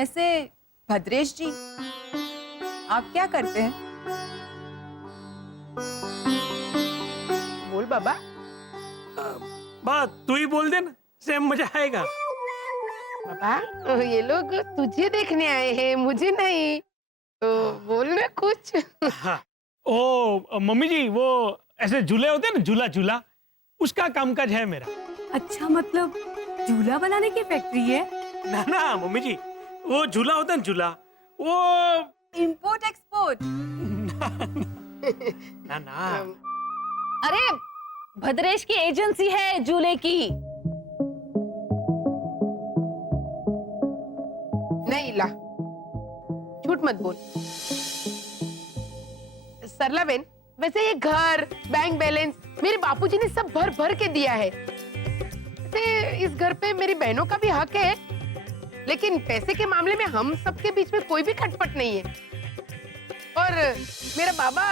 वैसे भद्रेश जी, आप क्या करते हैं? बोल बाबा। बात तू ही बोल दे ना, सेम मजा आएगा। बाबा ये लोग तुझे देखने आए हैं, मुझे नहीं, तो बोल ना कुछ। हाँ। ओ मम्मी जी, वो ऐसे झूले होते हैं ना, झूला झूला, उसका कामकाज है मेरा। अच्छा, मतलब झूला बनाने की फैक्ट्री है? ना ना मम्मी जी, वो झूला होता है ना, झूला, वो इंपोर्ट एक्सपोर्ट? ना ना। अरे भद्रेश की एजेंसी है झूले की। नहीं ला, झूठ मत बोल। सरला बेन, वैसे ये घर, बैंक बैलेंस मेरे बापूजी ने सब भर भर के दिया है। वैसे इस घर पे मेरी बहनों का भी हक है, लेकिन पैसे के मामले में हम सबके बीच में कोई भी खटपट नहीं है। और मेरा बाबा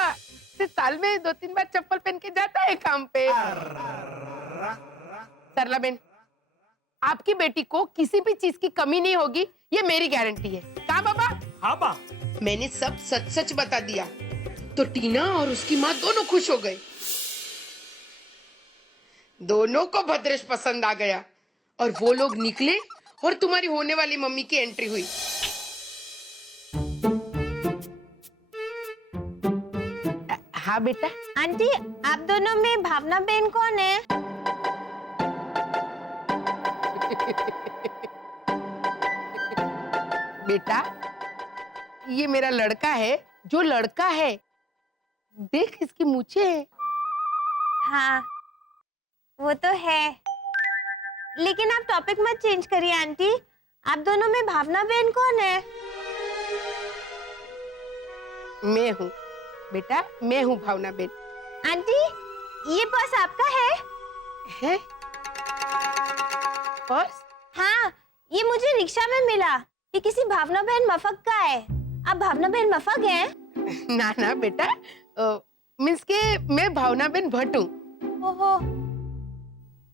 साल में 2-3 बार चप्पल पहन के जाता है काम पे। सरला बेन, आपकी बेटी को किसी भी चीज की कमी नहीं होगी, ये मेरी गारंटी है। कहा बाबा? हाँ बा। मैंने सब सच सच बता दिया, तो टीना और उसकी माँ दोनों खुश हो गई। दोनों को भद्रेश पसंद आ गया और वो लोग निकले और तुम्हारी होने वाली मम्मी की एंट्री हुई। हाँ बेटा। आंटी, आप दोनों में भावना बहन कौन है? बेटा, ये मेरा लड़का है, जो लड़का है। देख इसकी मूछें हैं। हाँ, वो तो है, लेकिन आप टॉपिक मत चेंज करिए आंटी। आप दोनों में भावना बहन कौन है? मैं हूँ बेटा, मैं हूँ भावना बेन। आंटी, ये पर्स आपका है? है? पर्स? हाँ, ये मुझे रिक्शा में मिला। ये किसी भावना बहन मफक का है। आप भावना बहन मफक हैं? ना ना बेटा, मीन्स के मैं भावना बेन भट्ट हूँ। ओहो,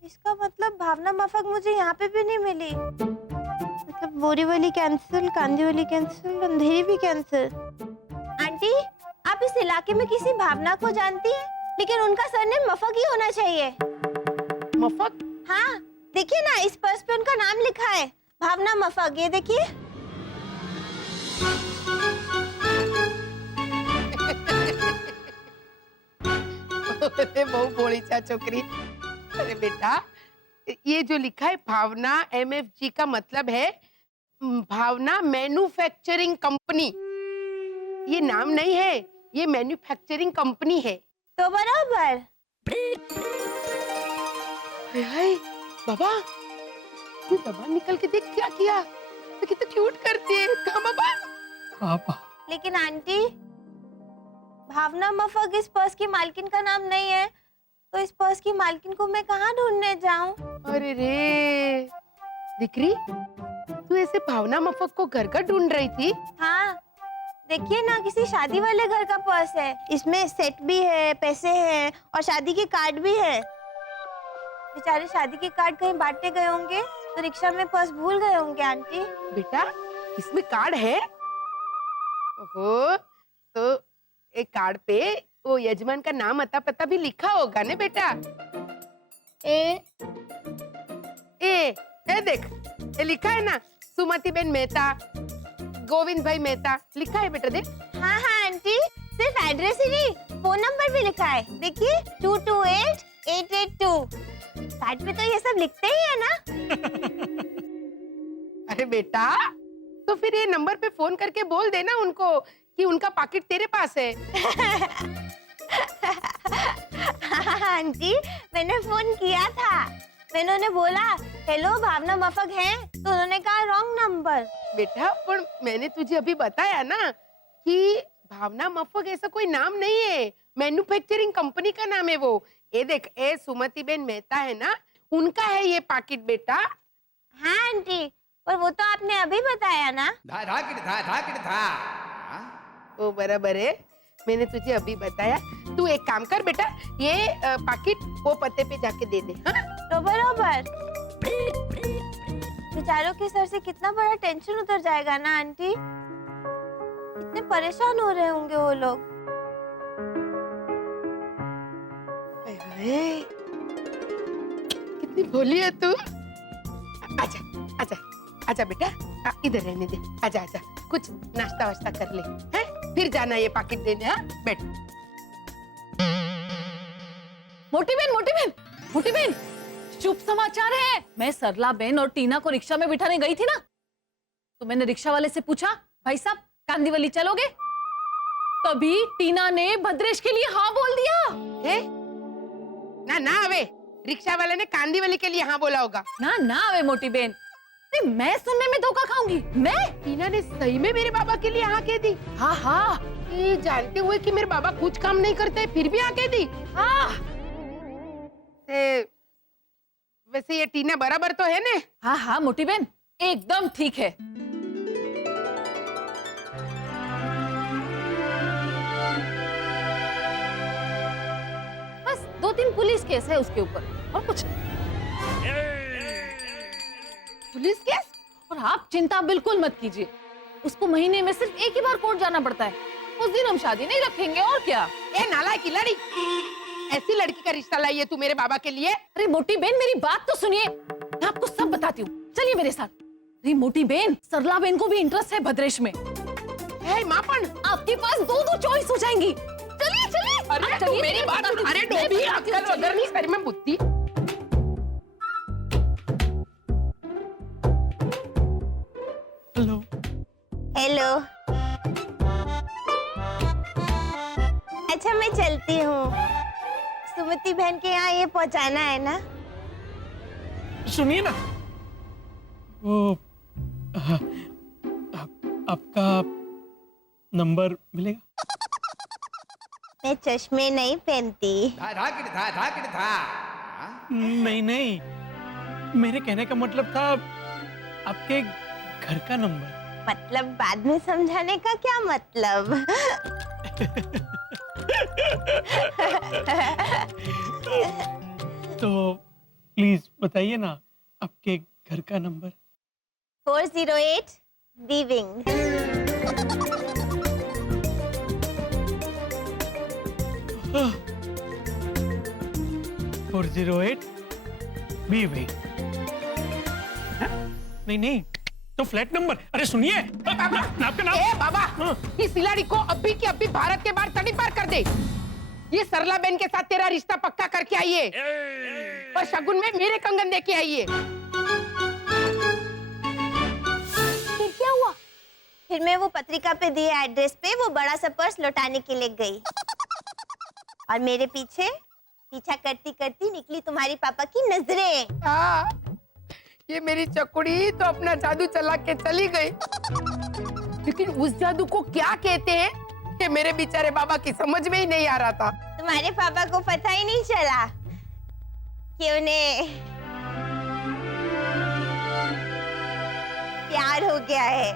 इसका मतलब भावना मफक मुझे यहाँ पे भी नहीं मिली। मतलब बोरी वाली कैंसिल, कांदी वाली कैंसिल, अंधेरी भी कैंसिल। आंटी, आप इस इलाके में किसी भावना को जानती हैं? लेकिन उनका सरनेम मफक ही होना चाहिए। मफक? हाँ, देखिए ना, इस पर्स पे उनका नाम लिखा है, भावना मफक। ये देखिए। अरे बहु भोली सा छोकरी। अरे बेटा, ये जो लिखा है भावना MFG का मतलब है भावना मैन्युफैक्चरिंग कंपनी। ये नाम नहीं है, ये मैन्युफैक्चरिंग कंपनी है। तो बराबर। हाय बाबा, तू बाबा निकल के देख क्या किया। तो कितना क्यूट करती है। कहाँ बाबा? हाँ बा। लेकिन आंटी, भावना मफक इस पर्स की मालकिन का नाम नहीं है, तो इस पर्स की मालकिन को मैं कहाँ ढूंढने जाऊं? अरे रे, दिकरी, तू ऐसे भावना मफक को घर का ढूंढ रही थी? हाँ, देखिए ना, किसी शादी वाले घर का पर्स है। इसमें सेट भी है, पैसे हैं और शादी के कार्ड भी है। बेचारे शादी के कार्ड कहीं बांटने गए होंगे, तो रिक्शा में पर्स भूल गए होंगे आंटी। बेटा, इसमें कार्ड है? ओहो, तो एक कार्ड पे वो यजमान का नाम अता पता भी लिखा होगा ना बेटा। ए देख, ये लिखा है ना, सुमति बेन मेहता, गोविंद भाई मेहता, लिखा है बेटा, देख। हाँ हाँ आंटी, सिर्फ एड्रेस ही नहीं, फोन नंबर भी लिखा है। देखिए, 228882। कार्ड पे तो ये सब लिखते ही है ना। अरे बेटा, तो फिर ये नंबर पे फोन करके बोल देना उनको कि उनका पाकिट तेरे पास है। आंटी, मैंने फोन किया था। मैंने उन्हें बोला, हेलो भावना मफक हैं? तो उन्होंने कहा रॉन्ग नंबर। बेटा, पर मैंने तुझे अभी बताया ना कि भावना मफक ऐसा कोई नाम नहीं है, मैन्युफैक्चरिंग कंपनी का नाम है वो। ये देख, ए सुमति बेन मेहता है ना, उनका है ये पाकिट बेटा। हाँ आंटी, पर वो तो आपने अभी बताया ना। वो बराबर है, मैंने तुझे अभी बताया। तू एक काम कर बेटा, ये पाकिट वो पते पे जाके दे दे। हाँ? तो बराबर। बेचारों के सर से कितना बड़ा टेंशन उतर जाएगा ना आंटी। कितने परेशान हो रहे होंगे वो लोग। अरे, कितनी भोली है तू। आजा आजा आजा बेटा, इधर रहने दे। आजा आजा, कुछ नाश्ता वाश्ता कर ले, हैं? फिर जाना ये पैकेट देने। हाँ, बैठ। मोटी बहन, शुभ समाचार है। मैं सरला बहन और टीना को रिक्शा में बिठाने गई थी ना, तो मैंने रिक्शा वाले से पूछा, भाई साहब कांदीवली चलोगे? तभी टीना ने भद्रेश के लिए हाँ बोल दिया। है? ना आवे, रिक्शा वाले ने कांदीवली के लिए हाँ बोला होगा। ना आवे मोटी बहन, मैं सुनने में धोखा खाऊंगी। मैं टीना ने सही में मेरे बाबा के लिए हाँ कह दी। हाँ, ये जानते हुए कि मेरे बाबा कुछ काम नहीं करते फिर भी हाँ कह दी। हाँ वैसे ये टीना बराबर तो है ना? हाँ मोटी बहन, एकदम ठीक है। बस 2-3 पुलिस केस है उसके ऊपर, और कुछ नहीं। Police case? और आप चिंता बिल्कुल मत कीजिए, उसको महीने में सिर्फ एक ही बार कोर्ट जाना पड़ता है। उस दिन हम शादी नहीं रखेंगे, और क्या। ए नालायक की लड़ी, ऐसी लड़की का रिश्ता लाई है तू मेरे बाबा के लिए? अरे मोटी बहन मेरी बात तो सुनिए, मैं आपको सब बताती हूँ, चलिए मेरे साथ। अरे मोटी बहन, सरला बहन को भी इंटरेस्ट है भद्रेश में। मापन, आपके पास 2 चॉइस हो जाएंगी। चलिए अरे तू मेरी बात सुन। अरे डोबी, अक्कल वगैरह नहीं, सर में बुद्धि। हेलो। अच्छा मैं चलती हूँ, सुमति बहन के यहाँ ये पहुँचाना है ना। सुनिए ना, वो आपका नंबर मिलेगा? मैं चश्मे नहीं पहनती। नहीं, मेरे कहने का मतलब था आपके घर का नंबर। मतलब बाद में समझाने का क्या मतलब? तो प्लीज बताइए ना आपके घर का number. 408 B wing. 408 B wing. नहीं, तो फ्लैट नंबर। अरे सुनिए, आपका नाम। ए बाबा, इस खिलाड़ी को अभी के अभी भारत के बाहर तड़ी पार कर दे। ये सरला बहन के साथ तेरा रिश्ता पक्का करके आइए, और शगुन में मेरे कंगन दे के आइए। फिर क्या हुआ? फिर मैं वो पत्रिका पे दिए एड्रेस पे वो बड़ा सा पर्स लौटाने के लिए गई, और मेरे पीछा करती करती निकली तुम्हारी पापा की नजरें। हाँ, ये मेरी चकुड़ी तो अपना जादू चला के चली गई, लेकिन उस जादू को क्या कहते हैं कि मेरे बेचारे बाबा की समझ में ही नहीं आ रहा था। तुम्हारे पापा को पता ही नहीं चला कि उन्हें प्यार हो गया है।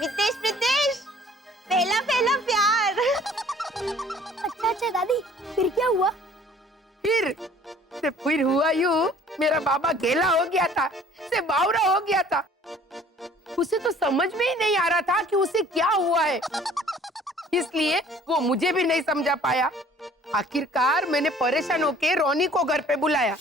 प्रीतेश, पहला प्यार। अच्छा दादी, फिर क्या हुआ? फिर हुआ यूं, मेरा बाबा गेला हो गया था, से बावरा हो गया था। उसे तो समझ में ही नहीं आ रहा था कि उसे क्या हुआ है, इसलिए वो मुझे भी नहीं समझा पाया। आखिरकार मैंने परेशान होके रोनी को घर पे बुलाया।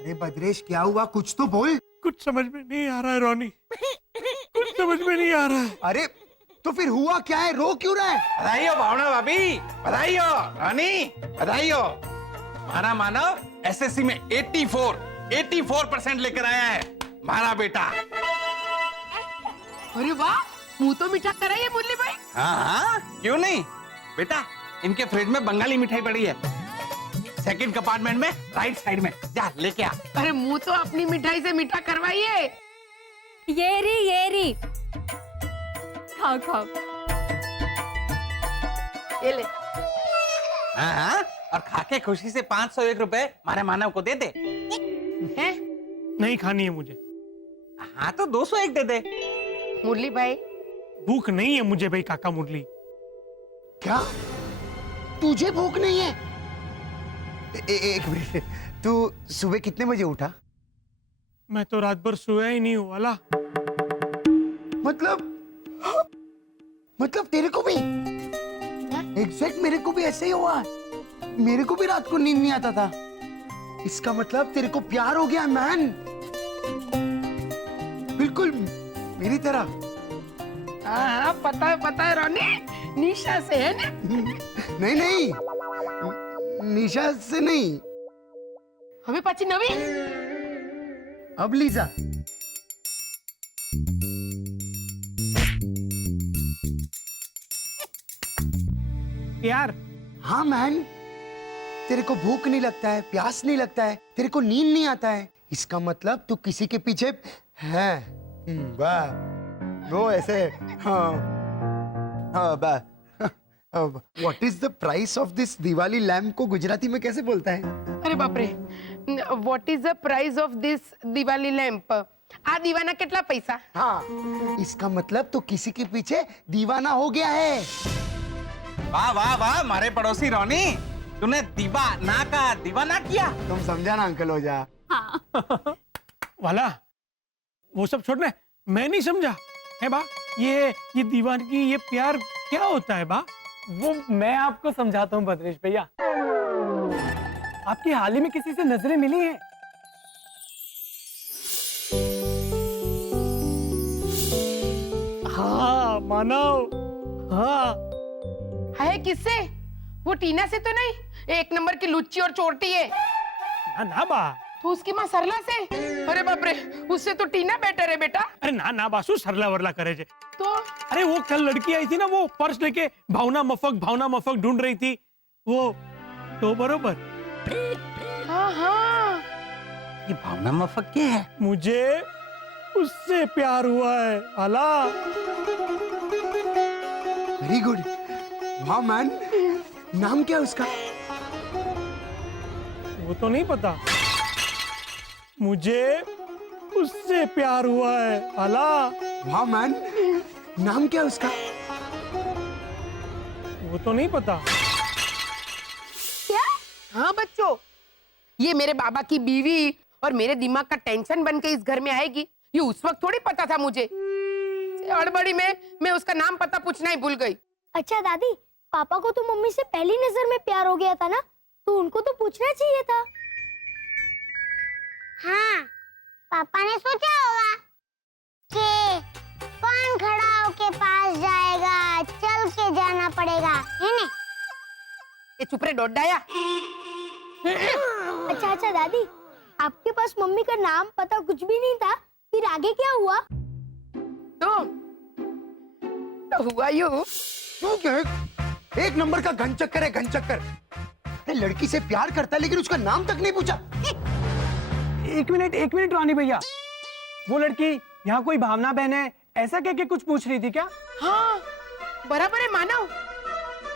अरे भद्रेश, क्या हुआ? कुछ तो बोल। कुछ समझ में नहीं आ रहा है रोनी, कुछ समझ में नहीं आ रहा है। अरे तो फिर हुआ क्या है? रो क्यों रहा है? बधाई हो भावना भाभी, बधाई हो रानी, बधाई हो। हमारा मानव एसएससी में 84% लेकर आया है, हमारा बेटा। अरे वाह, मुंह तो मीठा करा है मुरली भाई। हाँ, क्यों नहीं बेटा, इनके फ्रिज में बंगाली मिठाई पड़ी है, सेकंड कंपार्टमेंट में राइट साइड में, जा लेके आ। अरे मुंह तो अपनी मिठाई से मीठा करवाइए। ये री खाओ। ये ले। हाँ, और खाके खुशी से 501 रुपए हमारे मानव को दे दे। हैं? नहीं खानी है मुझे। हाँ तो 201 दे दे। मुरली भाई, भूख नहीं है मुझे भाई काका मुरली। क्या? तुझे भूख नहीं है? एक मिनट, तू सुबह कितने बजे उठा? मैं तो रात भर सोया ही नहीं हूँ वाला। मतलब तेरे को भी एग्जैक्ट मेरे को भी ऐसे ही हुआ। मेरे को भी रात को नींद नहीं आता था। इसका मतलब तेरे को प्यार हो गया मैन, बिल्कुल मेरी तरह। हाँ पता है रोनी, निशा से है ना? नहीं, निशा से नहीं। हमें पाची नवी अब लीजा। यार हाँ मैन, तेरे को भूख नहीं लगता है, प्यास नहीं लगता है, तेरे को नींद नहीं आता है, इसका मतलब तू किसी के पीछे है। वाह, वो ऐसे। हाँ वाह। What is the price of this Diwali lamp को गुजराती में कैसे बोलता है? अरे बाप रे, what is the price of this Diwali lamp? आ दीवाना कितना पैसा? हाँ, इसका मतलब तो किसी के पीछे दीवाना हो गया है। वाह वाह वाह, हमारे पड़ोसी रोनी, तूने दीवाना का दीवाना किया। तुम समझा ना अंकल ओझा? वाला वो सब छोड़ने, मैं नहीं समझा है बा। ये दीवानगी, ये प्यार क्या होता है बा? वो मैं आपको समझाता हूँ भद्रेश भैया। आपकी हाल ही में किसी से नजरें मिली हैं? हाँ मानव, हाँ। है किससे? वो टीना से तो नहीं? एक नंबर की लुच्ची और चोटी है। ना बा। तो उसकी माँ सरला से? अरे बाप रे, उससे तो टीना बेटर है बेटा। अरे ना बासु सरला वरला करे छे। तो अरे वो कल लड़की आई थी ना, वो पर्स लेके भावना मफक ढूंढ रही थी, वो तो बरोबर। हाँ, ये भावना मफक क्या है? मुझे उससे प्यार हुआ है आला। Very good. वाह मैन, नाम क्या है उसका? वो तो नहीं पता। मुझे उससे प्यार हुआ है आला। वाह मैन, नाम क्या है उसका? वो तो नहीं पता। क्या? हाँ बच्चों, ये मेरे बाबा की बीवी और मेरे दिमाग का टेंशन बन के इस घर में आएगी, ये उस वक्त थोड़ी पता था मुझे। हड़बड़ी में मैं उसका नाम पता पूछना ही भूल गई। अच्छा दादी, पापा को तो मम्मी से पहली नजर में प्यार हो गया था ना, तो उनको तो पूछना चाहिए था। हाँ, पापा ने सोचा होगा कि कौन खड़ा होके पास जाएगा, चल के जाना पड़ेगा, है ना? ये चुप रे डोडाया। अच्छा दादी, आपके पास मम्मी का नाम पता कुछ भी नहीं था, फिर आगे क्या हुआ? तो हुआ यूं। तू क्या है? एक नंबर का घन चक्कर है, घन चक्कर। अरे लड़की से प्यार करता है लेकिन उसका नाम तक नहीं पूछा। एक मिनट रानी भैया, वो लड़की यहाँ कोई भावना बहन है ऐसा कह के कुछ पूछ रही थी क्या? हाँ बराबर है मानव,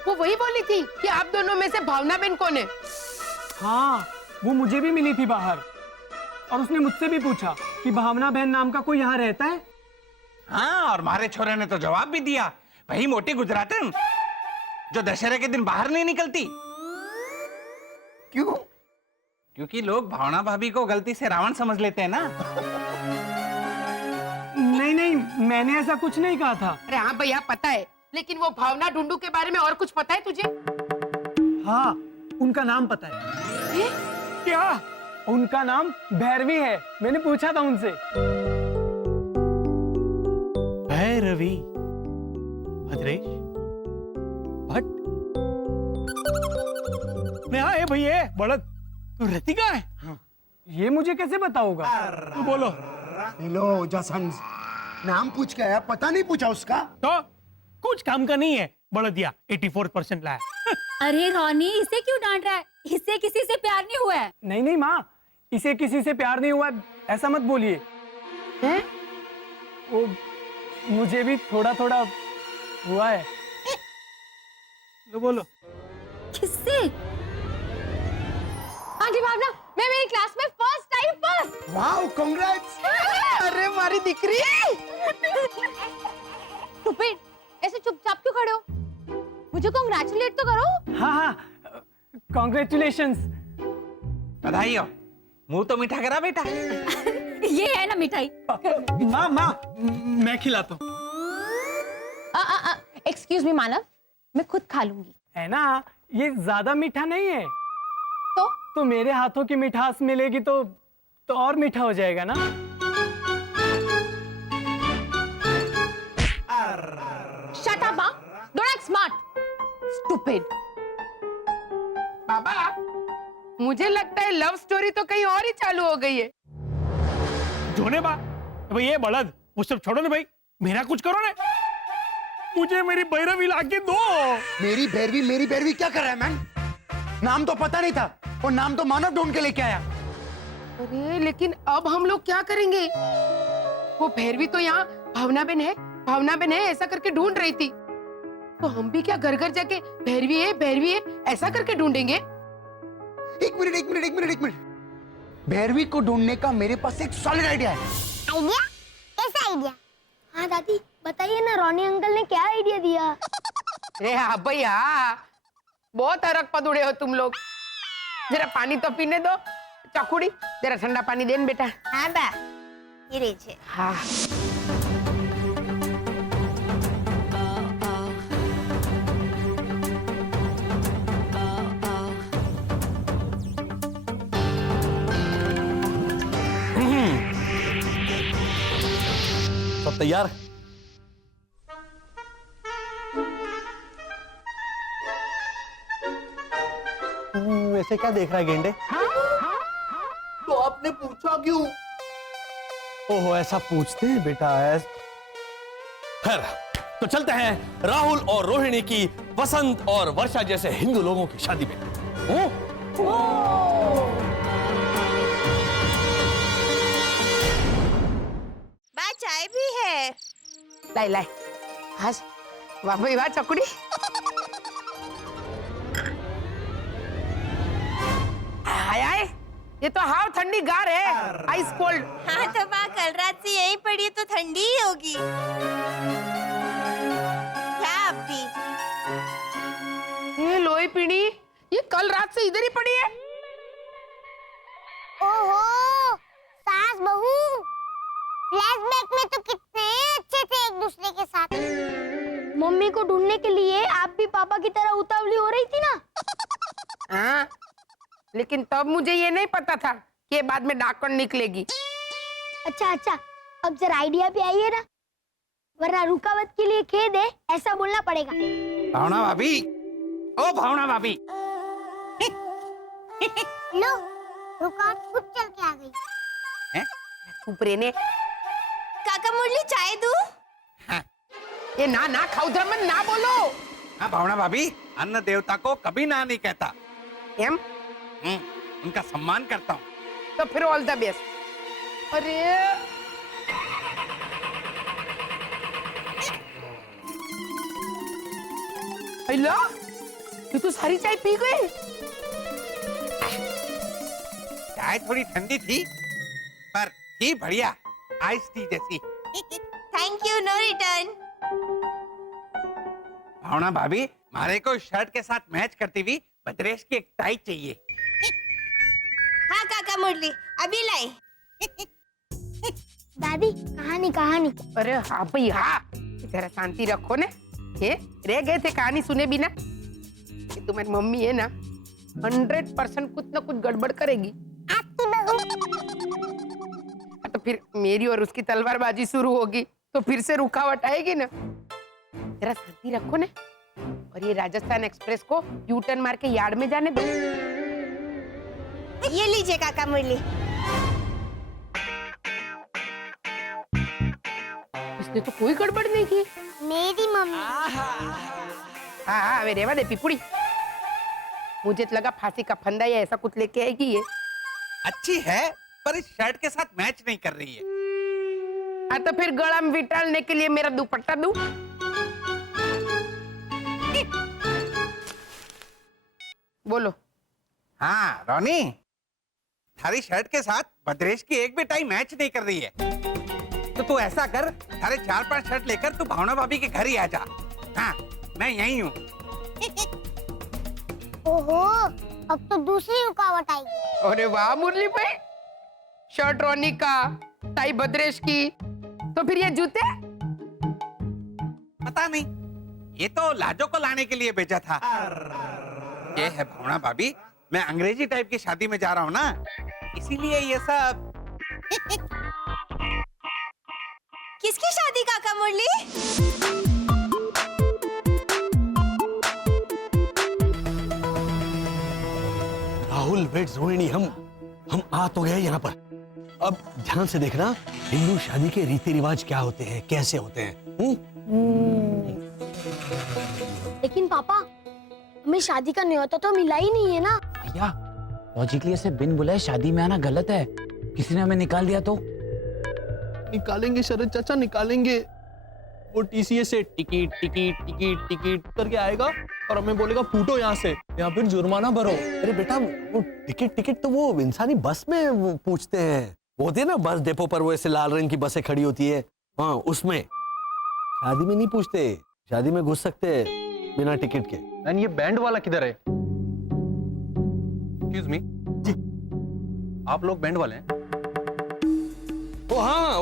वो वही बोली थी कि आप दोनों में से भावना बहन कौन है। हाँ, वो मुझे भी मिली थी बाहर, और उसने मुझसे भी पूछा कि भावना बहन नाम का कोई यहाँ रहता है। हाँ, और हमारे छोरे ने तो जवाब भी दिया, वही मोटी गुजरातन जो दशहरे के दिन बाहर नहीं निकलती। क्यों? क्योंकि लोग भावना भाभी को गलती से रावण समझ लेते हैं ना। नहीं, मैंने ऐसा कुछ नहीं कहा था। अरे हाँ भैया पता है, लेकिन वो भावना ढूंढू के बारे में और कुछ पता है तुझे? हाँ, उनका नाम पता है। क्या? उनका नाम भैरवी है, मैंने पूछा था उनसे। भैरवी भद्रेश भट्ट। है भैया बड़द, तू रहती कहाँ है? ये मुझे कैसे पता होगा? तू बोलो। हेलो ओझा सन्स, नाम पूछ के आया, पता नहीं पूछा उसका? तो कुछ काम का नहीं है बड़दिया, 84% लाया। अरे रोनी, इसे क्यों डांट रहा है? इससे किसी से प्यार नहीं हुआ है। नहीं माँ, इसे किसी से प्यार नहीं हुआ, ऐसा मत बोलिए। वो मुझे भी थोड़ा हुआ है। लो बोलो। किससे? आंटी भावना, मैं मेरी क्लास में फर्स्ट आई, फर्स्ट। Wow, congrats. अरे मारी दिकरी। स्टूपिड, ऐसे चुपचाप क्यों खड़े हो? मुझे मुझे कॉन्ग्रेचुलेट तो करो। हाँ हाँ, कॉन्ग्रेचुलेशंस। बधाई हो। मुंह तो मीठा करा बेटा। ये है ना मिठाई। माँ माँ, मैं खिलाता हूँ। एक्सक्यूज मी मानव, मैं खुद खा लूंगी। है ना, ये ज्यादा मीठा नहीं है। तो तो मेरे हाथों की मिठास मिलेगी तो और मीठा हो जाएगा ना। Shut up, don't act smart, stupid. बाबा, मुझे लगता है लव स्टोरी तो कहीं और ही चालू हो गई है। जोने बा भाई, ये बलद वो सब छोड़ो ना भाई, मेरा कुछ करो ना। मुझे मेरी भैरवी लाके दो। मेरी भैरवी क्या कर रहा है मैन? नाम तो पता नहीं था, और नाम तो मानव ढूंढ के लेके आया। अरे लेकिन अब हम लोग क्या करेंगे? वो भैरवी तो यहाँ भावना बहन है ऐसा करके ढूंढ रही थी, तो हम भी क्या घर घर जाके भैरवी है ऐसा करके ढूंढेंगे? एक मिनट। भैरवी को ढूंढने का मेरे पास एक सॉलिड आइडिया है। आइडिया? कैसा आइडिया? हाँ दादी, बताइए ना, रॉनी अंकल ने क्या आइडिया दिया? अरे हाँ भैया, बहुत अरग पदुड़े हो तुम लोग। जरा पानी तो पीने दो। चकुड़ी, जरा ठंडा पानी देन बेटा। हाँ बा, ये लीजिए। हाँ। सब तैयार? वैसे क्या देख रहा है गेंडे? तो आपने पूछा क्यों? ओहो, ऐसा पूछते हैं बेटा। खैर, तो चलते हैं राहुल और रोहिणी की वसंत और वर्षा जैसे हिंदू लोगों की शादी में। बा चाय भी है। लाई हस, वाह भाई वाह चकुड़ी। आय ये तो हाव ठंडी गार है, आइस कोल्ड। हाँ तो बा कल रात से यहीं पड़ी है तो ठंडी ही होगी। क्या आप भी? ये लोई पीनी, ये कल रात से इधर ही पड़ी है। ओहो, सास बहू फ्लैशबैक में तो कितने अच्छे थे एक दूसरे के साथ। मम्मी को ढूंढने के लिए आप भी पापा की तरह उतावली हो रही थी ना? हाँ, लेकिन तब मुझे ये नहीं पता था कि बाद में डाकण निकलेगी। अच्छा, अब जरा आइडिया भी आई है ना, वरना रुकावट के लिए खेद है ऐसा बोलना पड़ेगा। भावना भाभी, ओ भावना भाभी। लो, रुकावट खुद चल के आ गई। ऊपरे ने काका मुरली चाय दूं? ये ना खाउद्रमन ना बोलो। हाँ भावना भाभी, अन्न देवता को कभी ना नहीं कहता। एम? उनका सम्मान करता हूँ। तो फिर ऑल द बेस्ट। अरे हेलो, ये तो सारी चाय पी गई। चाय थोड़ी ठंडी थी, पर थी बढ़िया, आइस टी जैसी। Thank you, no return. Bhavna भाभी, मारे को शर्ट के साथ मैच करती हुई भद्रेश की एक टाई चाहिए। हाँ काका मुरली, अभी लाई। दादी, कहानी। अरे हाँ भाई हाँ, जरा शांति रखो ने। ये रह गए थे कहानी सुने बिना। ये तुम्हारी मम्मी है ना, 100% कुछ ना कुछ गड़बड़ करेगी। आपकी बहू। तो फिर मेरी और उसकी तलवारबाजी शुरू होगी, तो फिर से रुकावट आएगी ना। जरा शांति रखो ने, और ये राजस्थान एक्सप्रेस को यू टर्न मार के यार्ड में जाने दो। ये लीजिए काका मुरली। इसने तो कोई गड़बड़ नहीं की। मेरी मम्मी। हाँ वे रेवा दे पिपुड़ी। मुझे तो लगा फांसी का फंदा या ऐसा कुछ लेके आएगी ये। अच्छी है, पर इस शर्ट के साथ मैच नहीं कर रही है। हाँ तो फिर गला में बिठाने के लिए मेरा दुपट्टा दूं? बोलो। हाँ रोनी, थारी शर्ट के साथ भद्रेश की एक भी टाई मैच नहीं कर रही है। तो तू ऐसा कर, थारे 4-5 शर्ट लेकर तू भावना भाभी के घर ही आ जा। हाँ, मैं यहीं हूँ। ओहो, अब तो दूसरी रुकावट आएगी। अरे वाह मुरली भाई, शर्ट रोनी का, टाई भद्रेश की, तो फिर ये जूते? पता नहीं, ये तो लाजो को लाने के लिए भेजा था। ये है भावना भाभी, मैं अंग्रेजी टाइप की शादी में जा रहा हूँ ना, इसीलिए ये सब। किसकी शादी काका मुरली? राहुल वेट्स रोहिणी, हम आ तो गए यहाँ पर। अब ध्यान से देखना, हिंदू शादी के रीति रिवाज क्या होते हैं, कैसे होते हैं। लेकिन पापा, हमें शादी का न्योता तो मिला ही नहीं है ना। भैया, लॉजिकली ऐसे बिन बुलाए शादी में आना गलत है। किसी ने हमें निकाल दिया तो? निकालेंगे शरद चाचा, निकालेंगे। वो टीसीएस से टिकट टिकट टिकट टिकट करके आएगा और हमें बोलेगा फूटो यहाँ से, या फिर जुर्माना भरो। अरे बेटा, वो टिकट तो वो इंसानी बस में वो पूछते हैं। वो होती है ना बस डिपो पर, वो ऐसे लाल रंग की बसें खड़ी होती है, हाँ उसमें। शादी में नहीं पूछते, शादी में घुस सकते बिना टिकट के। एंड ये बैंड वाला किधर है? एक्सक्यूज मी जी, आप लोग बैंड वाले हैं? ओ हाँ,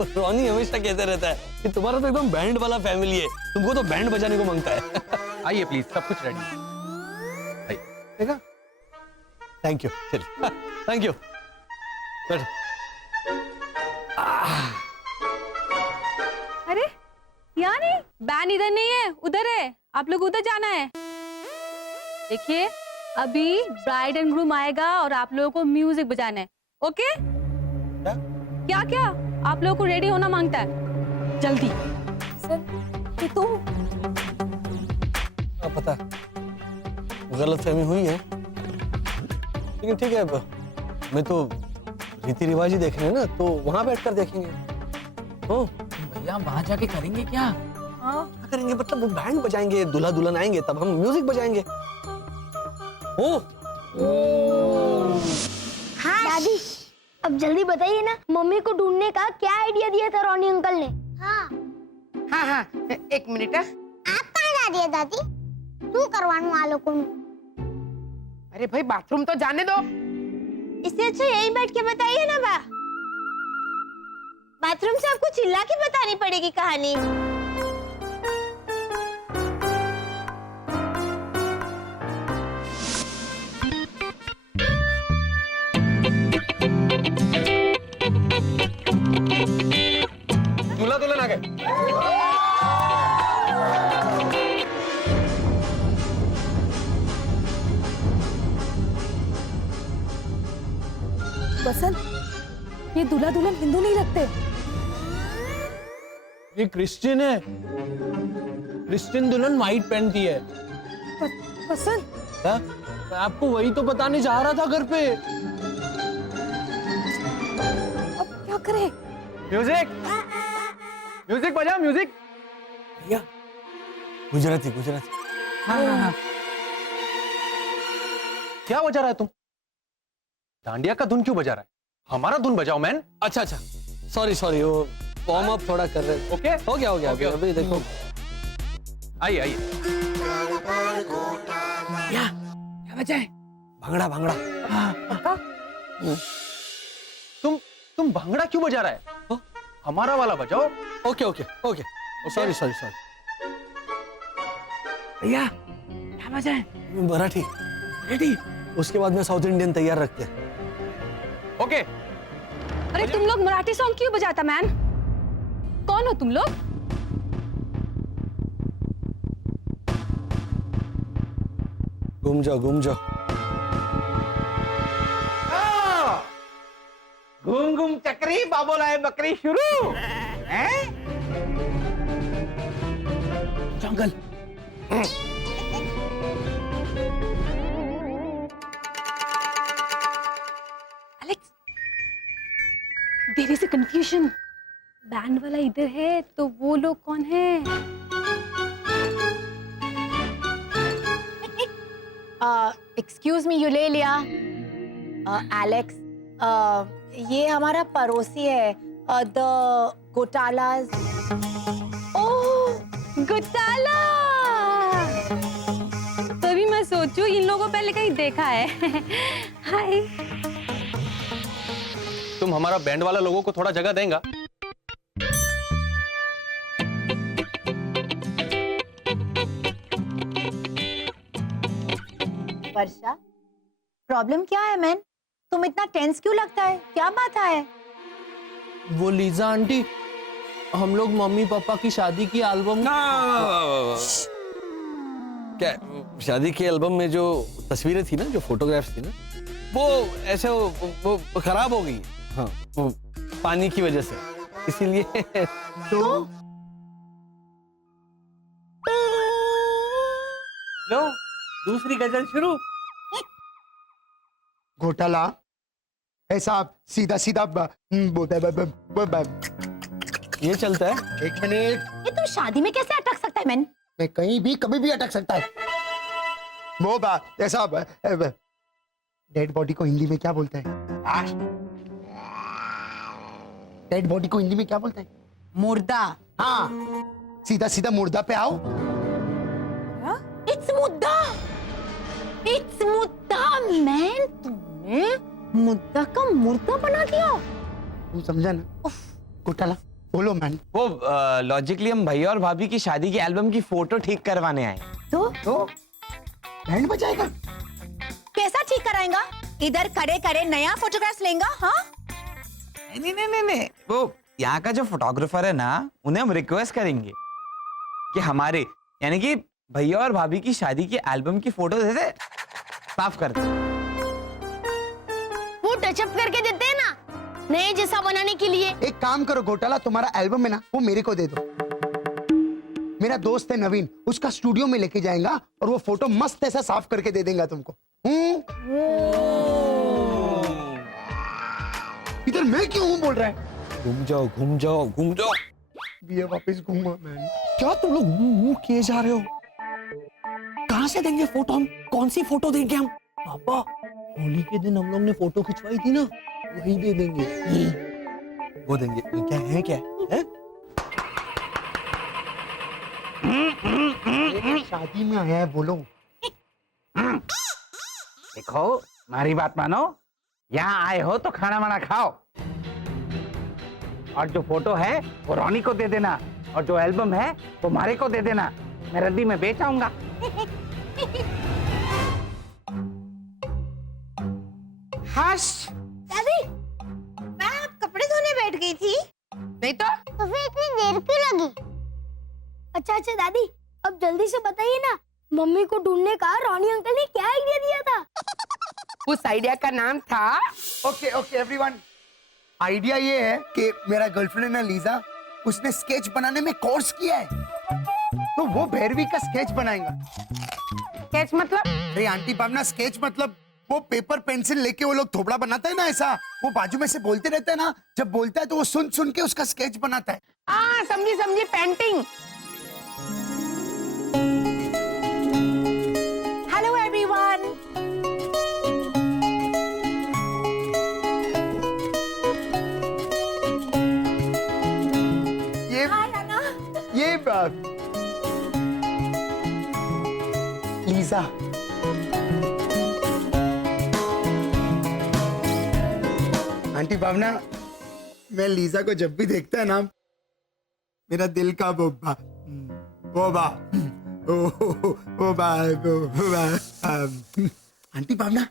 रोनी हमेशा कहते रहता है कि तुम्हारा तो एकदम बैंड वाला फैमिली है, तुमको तो बैंड बजाने को मांगता है। आइए प्लीज, सब कुछ रेडी। आइए। देखा? थैंक यू, चलिए थैंक यू। अरे यहाँ नहीं, बैन इधर नहीं है, उधर है। आप लोग उधर जाना है। देखिए, अभी ब्राइड एंड ग्रूम आएगा और आप लोगों को म्यूजिक बजाना है। ओके? क्या क्या आप लोगों को रेडी होना मांगता है, जल्दी। सर, ये तो पता गलत फहमी हुई है, लेकिन ठीक है, मैं तो रीति रिवाज ही देखने हैं ना, तो वहां बैठकर देखेंगे। ओ भैया, वहां जाके करेंगे क्या? क्या करेंगे मतलब, वो बैंड बजाएंगे, दूल्हा दुल्हन आएंगे, तब हम म्यूजिक बजाएंगे। ओ हाँ दादी, अब जल्दी बताइए ना, मम्मी को ढूंढने का क्या आइडिया दिया था रोनी अंकल ने? हाँ हाँ, एक मिनट। आप कहाँ जा रही है दादी? तू करवानू आलो को। अरे भाई, बाथरूम तो जाने दो। इससे अच्छा यहीं बैठ के बताइए ना बा। बाथरूम से आपको चिल्ला के बतानी पड़ेगी कहानी। दूल्हा दुल्हन आ गए। बसंत, ये दूल्हा दुल्हन हिंदू नहीं लगते। ये क्रिश्चियन है। क्रिश्चियन दुल्हन व्हाइट पहनती है। बसंत, क्या? मैं आपको वही तो बताने जा रहा था घर पे। अब क्या करें? म्यूजिक, म्यूजिक बजाओ, म्यूजिक। भैया, गुजराती गुजराती। हाँ। क्या बजा रहा है तुम? डांडिया का धुन क्यों बजा रहा है? हमारा धुन बजाओ मैन। अच्छा, सॉरी, वो वार्म अप थोड़ा कर रहे। ओके, हो गया। ओके, अभी देखो, आइए। क्या बजाए? भांगड़ा। तुम भंगड़ा क्यों बजा रहा है? हमारा वाला बजाओ। Okay, sorry. भैया, क्या बजाए? मराठी रेडी? उसके बाद में साउथ इंडियन तैयार रखते हैं। ओके। अरे तुम लोग मराठी सॉन्ग क्यों बजाता मैन? कौन हो तुम लोग? घूम जाओ। घूम घूम चक्री, बाबोलाए बकरी शुरू। हैं? जंगल। Alex, there is a confusion. Band वाला इधर है, तो वो लोग कौन है? एक्सक्यूज मी यूलेलिया, एलेक्स, ये हमारा पड़ोसी है, द गोटालाज। ओह, गोटाला। को पहले कहीं देखा है। हाय। तुम हमारा बैंड वाला लोगों को थोड़ा जगह देंगा? वर्षा, प्रॉब्लम क्या है मैन? तुम इतना टेंस क्यों लगता है? क्या बात है? वो लीजा आंटी, हम लोग मम्मी पापा की शादी की एल्बम क्या शादी के एल्बम में जो तस्वीरें थी ना, जो फोटोग्राफ्स थी ना, वो ऐसे वो खराब हो गई। हाँ, वो पानी की वजह से, इसीलिए। तो लो, दूसरी गजल शुरू। घोटाला ऐसा सीधा सीधा ये चलता है। एक मिनट, ये तुम शादी में कैसे अटक सकता है मैन? मैं कहीं भी कभी भी अटक सकता है। वो बात ऐसा डेड बॉडी को हिंदी में क्या बोलते हैं? डेड बॉडी को हिंदी में क्या बोलते हैं? मुर्दा। हाँ, सीधा सीधा मुर्दा पे आओ। इट्स मुद्दा। इट्स मुद्दा मैन। तुमने मुद्दा का मुर्दा बना दिया। तुम समझा ना? घोटाला बोलो मैन। वो लॉजिकली हम भैया और भाभी की शादी की एल्बम की फोटो ठीक करवाने आए। तो बैंड बजाएगा? कैसा ठीक कराएगा? इधर खड़े करे नया फोटोग्राफ लेगा? हाँ, नहीं, वो यहाँ का जो फोटोग्राफर है ना, उन्हें हम रिक्वेस्ट करेंगे कि हमारे यानी कि भैया और भाभी की शादी की एल्बम की फोटो दे दे, साफ कर दे। वो टचअप करके देते हैं ना, नए जैसा बनाने के लिए। एक काम करो घोटाला, तुम्हारा एल्बम है ना, वो मेरे को दे दो। मेरा दोस्त है नवीन, उसका स्टूडियो में लेके जाएगा और वो फोटो मस्त ऐसा साफ करके दे देगा तुमको। इधर मैं क्यों हूँ बोल रहा है? घूम जाओ घूम जाओ घूम जाओ। ये वापस घूमा मैंने। क्या तुम लोग मुंह किए जा रहे हो? कहाँ से देंगे फोटो हम? कौन सी फोटो देंगे हम? पापा, होली के दिन हम लोग ने फोटो खिंचवाई थी ना, वही दे देंगे। वो देंगे। क्या है? क्या है? शादी में आया है बोलो। देखो, हमारी बात मानो, यहाँ आए हो तो खाना वाना खाओ, और जो फोटो है वो रोनी को दे देना, और जो एल्बम है वो मारे को दे देना। मैं रद्दी में बेच आऊंगा। दादी, मैं अब कपड़े धोने बैठ गई थी। नहीं तो फिर इतनी देर क्यों लगी? अच्छा दादी, अब जल्दी से बताइए ना, मम्मी को ढूंढने का रोनी अंकल ने क्या आइडिया दिया था? उस आइडिया का नाम था। ओके एवरीवन, आइडिया ये है कि मेरा गर्लफ्रेंड है ना लीजा, उसने स्केच बनाने में कोर्स किया है, तो वो भैरवी का स्केच बनाएगा। स्केच मतलब? अरे आंटी भावना, स्केच मतलब वो पेपर पेंसिल लेके वो लोग थोबड़ा बनाता है ना, ऐसा वो बाजू में से बोलते रहते हैं ना, जब बोलता है तो वो सुन सुन के उसका स्केच बनाता है। हाँ, समझी, पेंटिंग। Hello everyone. ये बात लीजा, आंटी भावना, मैं लीजा को जब भी देखता है ना, मेरा दिल का बोबा आंटी भावना,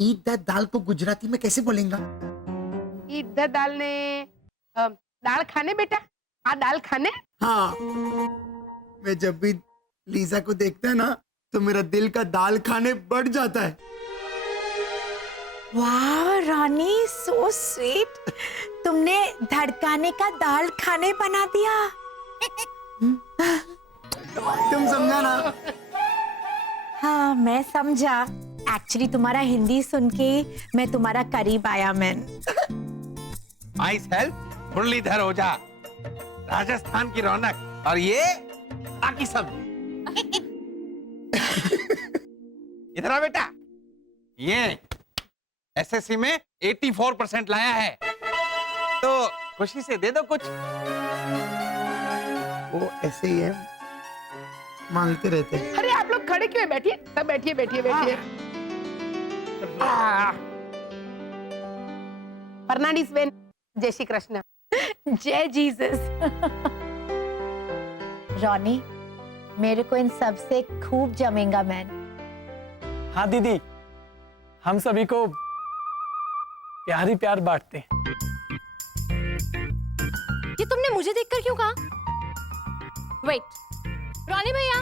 ईद द दाल को गुजराती में कैसे बोलेंगा? ईद द दाल ने दाल खाने बेटा, हाँ दाल खाने। हाँ, मैं जब भी लीजा को देखता है ना, तो मेरा दिल का दाल खाने बढ़ जाता है। वाह रानी, सो स्वीट। तुमने धड़काने का दाल खाने बना दिया। तुम समझा ना? हाँ, मैं समझा। एक्चुअली तुम्हारा हिंदी सुन के मैं तुम्हारा करीब आया मैन। माई सेल्फ मुरलीधर ओझा, राजस्थान की रौनक, और ये बाकी सब। इधर आ बेटा, ये एसएससी में 84% लाया है, तो खुशी से दे दो कुछ। वो ऐसे ही है, मांगते रहते हैं। अरे आप लोग खड़े क्यों है? बैठिए, सब बैठिए बैठिए बैठिए। फर्नांडिस बेन, जय श्री कृष्ण। जय जीसस। रॉनी, मेरे को इन सब से खूब जमेगा मैन। हाँ दीदी, हम सभी को प्यार ही प्यार बांटते हैं। ये तुमने मुझे देखकर क्यों कहा? वेट, रॉनी भैया,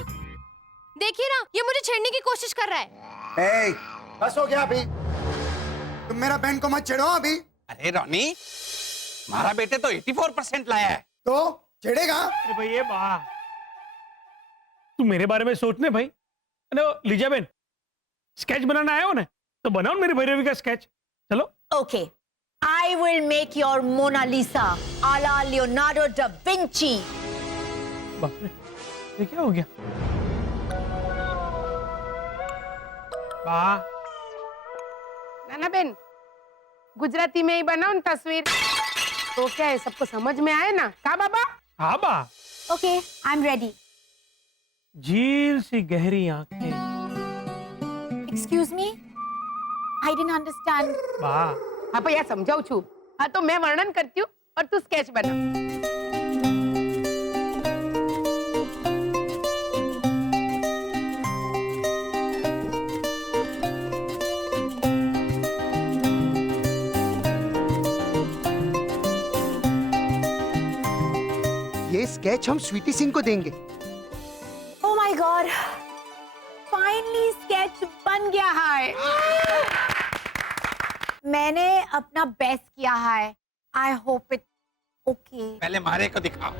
देखिए ना, ये मुझे छेड़ने की कोशिश कर रहा है। ए, बस हो गया अभी। तुम मेरा बहन को मत छेड़ो अभी। अरे रॉनी, हमारा बेटे तो 84% लाया है। तो छेड़ेगा? अरे भाई ये वाह, तू मेरे बारे में सोचने भाई। अरे लीजा बहन, स्केच बनाना आया हो ना, तो बनाओ मेरी भैरवी का स्केच। चलो। Okay, I will make your Mona Lisa a la Leonardo da Vinci. बाप रे, ये क्या हो गया? वाह, नाना बेन, गुजराती में ही बनाओ ना तस्वीर, तो क्या है, सबको समझ में आए ना? का बाबा? हाँ बा। Okay, I am ready. झील सी गहरी आंखें। Excuse me, I didn't understand. वाह, हाँ भैया, समझाऊ छू। हाँ, तो मैं वर्णन करती हूँ और तू स्केच बना। ये स्केच हम स्वीटी सिंह को देंगे। Oh my God, finally sketch बन गया है। मैंने अपना बेस्ट किया है। I hope it okay. पहले मारे को दिखाओ।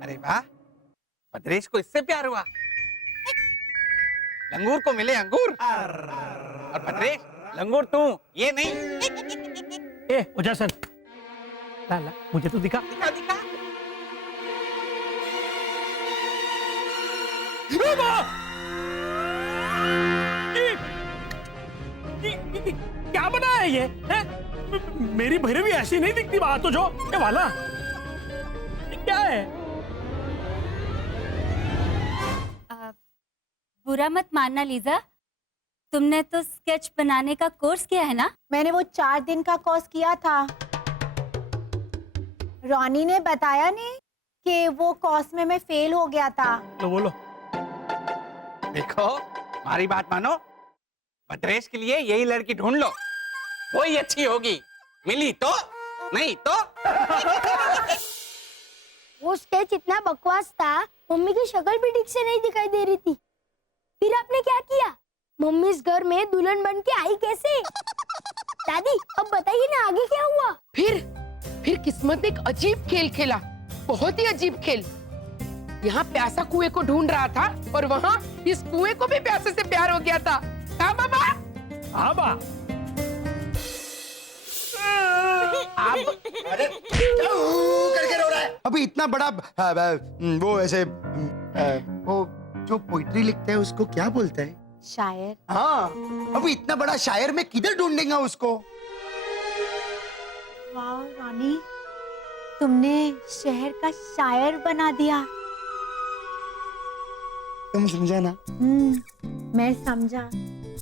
अरे वाह, भद्रेश को इससे प्यार हुआ। लंगूर को मिले अंगूर, और भद्रेश लंगूर तू, ये नहीं। ए उजासन, ला ला, मुझे तो दिखा। दिखा दिखा। क्या बना है ये? मेरी भैरवी ऐसी नहीं दिखती बात तो जो ये वाला ये क्या है? बुरा मत मानना लीजा, तुमने तो स्केच बनाने का कोर्स किया है ना? मैंने वो 4 दिन का कोर्स किया था। रॉनी ने बताया नहीं कि वो कोर्स में मैं फेल हो गया था। लो बोलो। देखो, हमारी बात मानो, भद्रेश के लिए यही लड़की ढूंढ लो, वही अच्छी होगी। मिली तो, नहीं तो। वो स्केच इतना बकवास था, मम्मी की शक्ल भी ठीक से नहीं दिखाई दे रही थी। फिर आपने क्या किया? मम्मी इस घर में दुल्हन बन के आई कैसे? दादी, अब बताइए ना, आगे क्या हुआ? फिर किस्मत ने एक अजीब खेल खेला, बहुत ही अजीब खेल। यहाँ प्यासा कुएं को ढूंढ रहा था और वहाँ इस कुएं को भी प्यासे से प्यार हो गया था। हाँ बाबा? हाँ बा। करके रो रहा है। अभी इतना बड़ा वो ऐसे वो जो पोइट्री लिखते हैं उसको क्या बोलते हैं? शायर। हाँ, अभी इतना बड़ा शायर में किधर ढूंढेगा उसको? वाह रानी, तुमने शहर का शायर बना दिया। तुम समझा ना? मैं समझा,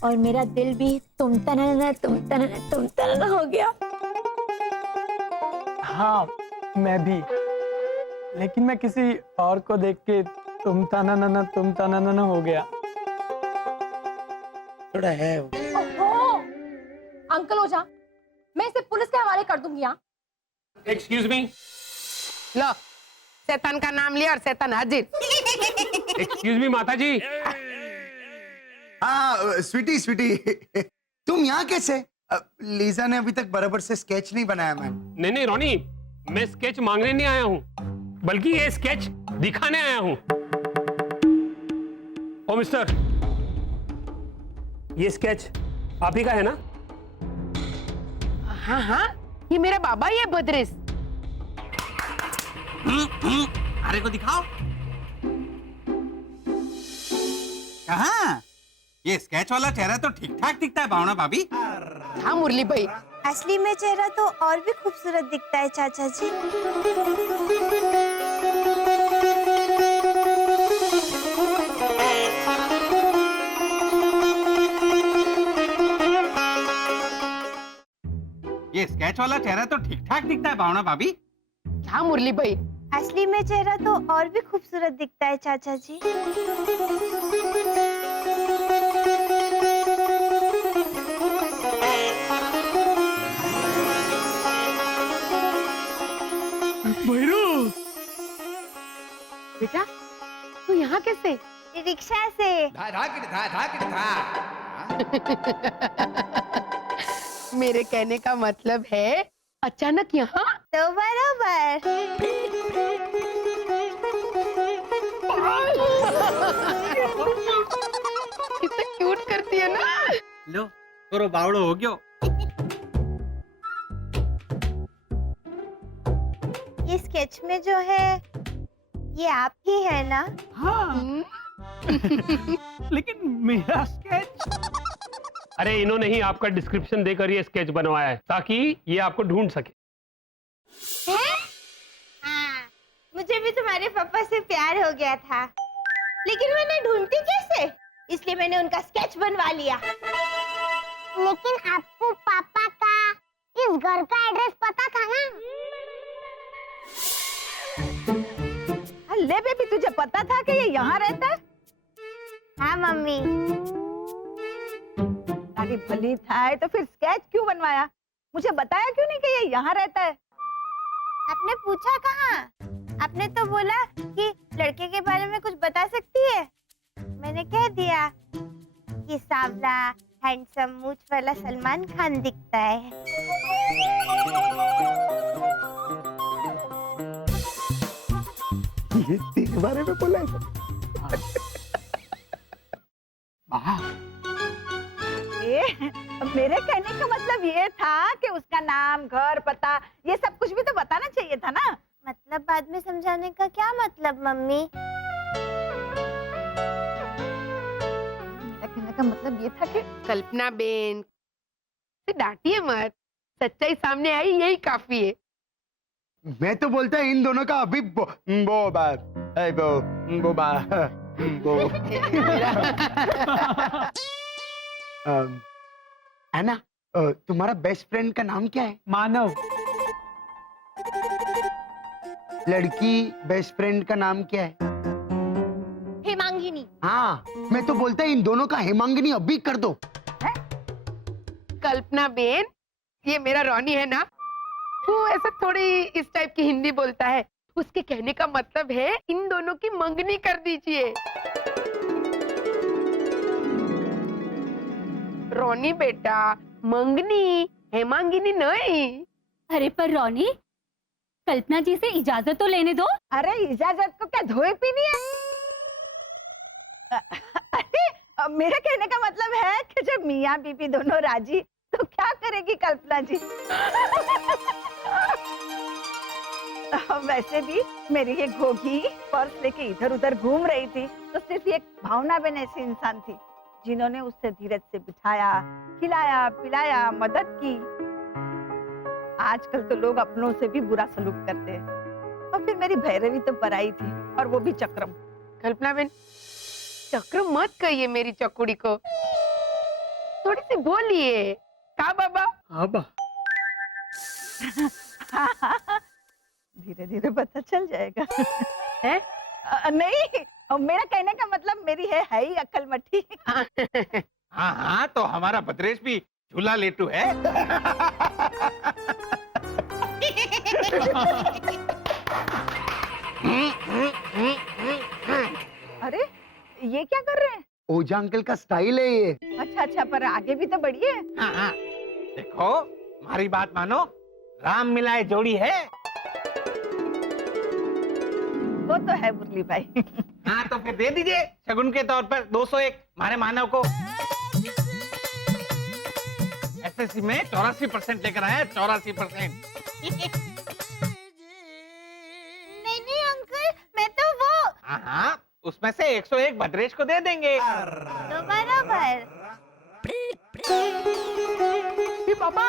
और मेरा दिल भी तुम तनना हो गया। हाँ, मैं भी, लेकिन मैं किसी और को देख के तुम तनना हो गया। थोड़ा है वो। ओहो, अंकल ओझा, मैं इसे पुलिस के हवाले कर दूंगी। यहाँ एक्सक्यूज मी। लो, शैतान का नाम लिया और शैतान हाजिर। एक्सक्यूज मी माता जी। हाँ स्वीटी स्वीटी, तुम यहाँ कैसे? लीजा ने अभी तक बराबर से स्केच नहीं बनाया मैम। नहीं रॉनी, मैं स्केच मांगने नहीं आया हूँ, बल्कि ये स्केच दिखाने आया हूँ। ओ मिस्टर, ये स्केच आप ही का है ना? हाँ हाँ, ये मेरा बाबा ही है भद्रेश। अरे को दिखाओ। कहाँ? ये स्केच वाला चेहरा तो ठीक ठाक दिखता है भावना भाभी। हाँ मुरली भाई, असली में चेहरा तो और भी खूबसूरत दिखता है चाचा जी। ये स्केच वाला चेहरा तो ठीक ठाक दिखता है भावना भाभी। क्या मुरली भाई, असली में चेहरा तो और भी खूबसूरत दिखता है चाचा जी। भैरू, बेटा तू यहाँ कैसे? रिक्शा से। मेरे कहने का मतलब है अचानक यहाँ? तो बराबर। कितना क्यूट करती है ना। लो तोरो बावड़ो हो गयो। ये स्केच में जो है ये आप ही है ना? हाँ। लेकिन मेरा स्केच। अरे इन्होंने ही आपका डिस्क्रिप्शन देकर ये स्केच बनवाया है ताकि ये आपको ढूंढ सके। हाँ, मुझे भी तुम्हारे पापा से प्यार हो गया था, लेकिन मैंने ढूंढती कैसे, इसलिए मैंने उनका स्केच बनवा लिया। लेकिन आपको पापा का इस घर का एड्रेस पता था ना? ले बेबी, तुझे पता था कि ये यहाँ रहता है? हाँ मम्मी। अरे भली था, तो फिर स्केच क्यों बनवाया? मुझे बताया क्यों नहीं कि ये यहाँ रहता है? आपने पूछा कहाँ? आपने तो बोला कि लड़के के बारे में कुछ बता सकती है। मैंने कह दिया कि सांवला हैंडसम मूंछ वाला सलमान खान दिखता है। ये तेरे बारे में बोला है? मेरे कहने का मतलब ये था कि उसका नाम, घर, पता, ये सब कुछ भी तो बताना चाहिए था ना। मतलब बाद में समझाने का क्या मतलब मम्मी? मेरा कहने का मतलब ये था कि कल्पना बेन डांटिए मत, सच्चाई सामने आई यही काफी है। मैं तो बोलता इन दोनों का अभी वो बात एना, तुम्हारा बेस्ट फ्रेंड का नाम क्या है? मानव। लड़की बेस्ट फ्रेंड का नाम क्या है? हेमांगिनी। हाँ, मैं तो बोलता इन दोनों का हेमांगिनी अभी कर दो। कल्पना बेन, ये मेरा रॉनी है ना, वो ऐसा थोड़ी इस टाइप की हिंदी बोलता है। उसके कहने का मतलब है इन दोनों की मंगनी कर दीजिए। रॉनी बेटा, मंगनी हेमांगिनी नहीं। अरे पर रॉनी, कल्पना जी से इजाजत तो लेने दो। अरे इजाजत को क्या धोए पीनी है? अरे मेरे कहने का मतलब है कि जब मियाँ बीबी दोनों राजी तो क्या करेगी कल्पना जी? वैसे भी मेरी ये घोगी पर्स लेके इधर उधर घूम रही थी तो सिर्फ एक भावना बेन ऐसी इंसान थी जिन्होंने उससे धीरज से बिठाया, खिलाया, पिलाया, मदद की। आजकल तो लोग अपनों से भी बुरा सलूक करते हैं। और फिर मेरी भैरवी तो पराई थी, और वो भी चक्रम। कल्पना बेन, चक्रम मत कहिए मेरी चकुड़ी को, थोड़ी सी बोलिए। का बाबा? आबा। धीरे धीरे पता चल जाएगा। है? नहीं, मेरा कहने का मतलब मेरी है ही अक्ल मट्टी। हाँ हाँ, तो हमारा भद्रेश भी झूला लेटू है। अरे ये क्या कर रहे हैं? ओझा अंकल का स्टाइल है ये। अच्छा अच्छा, पर आगे भी तो बढ़िए। हाँ हाँ, देखो हमारी बात मानो, राम मिलाए जोड़ी है। वो तो है मुरली भाई। हाँ तो फिर दे दीजिए शगुन के तौर पर 201 हमारे मानव को। एसएससी में 84% लेकर आया, 84%। नहीं अंकल, मैं तो वो। हाँ हाँ, उसमें से 101 भद्रेश को दे देंगे। तो बराबर। पापा,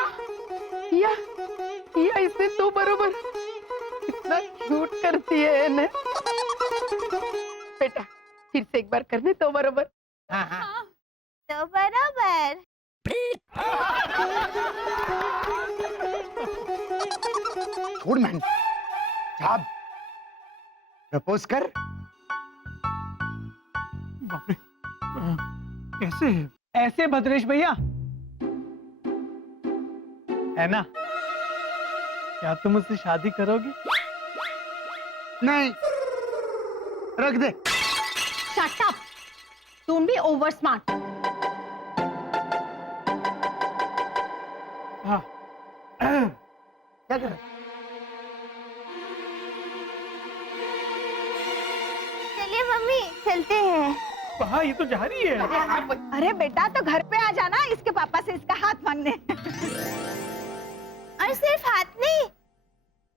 किया किया इसने तो बरोबर, इतना झूठ करती है ने। बेटा फिर से एक बार करने तो बरोबर। हाँ हाँ तो बराबर। छोड़ मैन, साहब प्रपोज कर। बाप रे, कैसे? ऐसे भद्रेश भैया है ना? क्या तुम मुझसे शादी करोगे? नहीं, रख दे। शट अप, तुम भी ओवर स्मार्ट। हाँ, क्या कर? चलिए मम्मी चलते हैं। हाँ ये तो जा रही है। अरे बेटा तो घर पे आ जाना इसके पापा से इसका हाथ मांगने। और सिर्फ हाथ नहीं,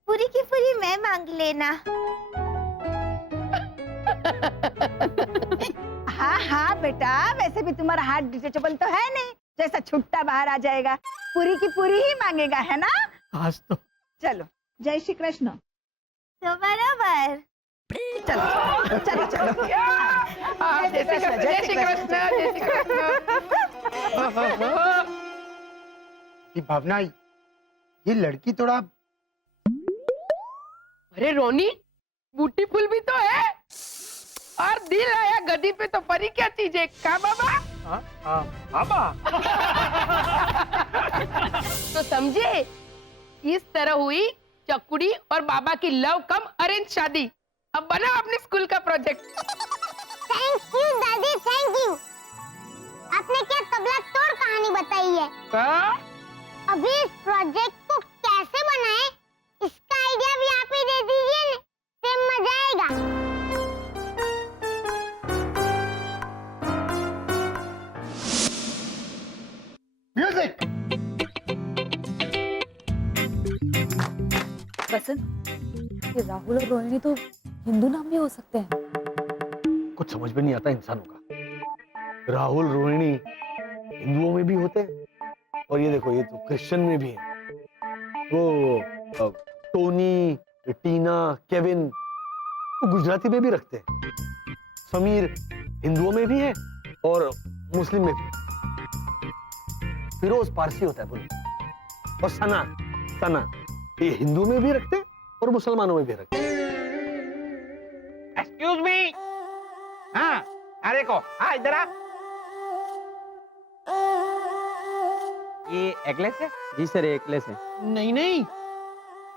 पूरी की पूरी मैं मांग लेना। हाँ हाँ बेटा, वैसे भी तुम्हारा हाथ डिटेचेबल तो है नहीं, जैसा छुट्टा बाहर आ जाएगा पूरी की पूरी ही मांगेगा, है ना? आज तो चलो जय श्री कृष्ण। तो बराबर। चलो चलो चलो। जय श्री कृष्ण, जय श्री कृष्ण, जय श्री कृष्ण। ये भावना, ये लड़की थोड़ा। अरे रोनी, ब्यूटीफुल भी तो है और दिल आया गदी पे तो परी क्या चीज है का बाबा? बाबा। तो समझे, इस तरह हुई चकुड़ी और बाबा की लव कम अरेंज शादी। अब बनाओ अपने स्कूल का प्रोजेक्ट। थैंक यू दादी, थैंक यू। आपने क्या तबला तोड़ कहानी बताई है। अभी इस प्रोजेक्ट को कैसे बनाएं, इसका आइडिया भी आप ही दे दीजिए ना, फिर मजा आएगा। म्यूजिक। बसंत, ये राहुल और रोहिणी तो हिंदू नाम भी हो सकते हैं। कुछ समझ में नहीं आता इंसानों का। राहुल रोहिणी हिंदुओं में भी होते हैं और ये देखो ये तो क्रिश्चियन में भी है। वो टोनी, टीना, केविन वो गुजराती में भी रखते हैं। समीर हिंदुओं में भी है और मुस्लिम में भी। फिरोज पारसी होता है बोलो। और सना, सना ये हिंदू में भी रखते हैं और मुसलमानों में भी रखते हैं। Excuse me. हाँ, अरे को हाँ इधर आ। ये एगलेस है? जी सर, एगलेस है। नहीं नहीं,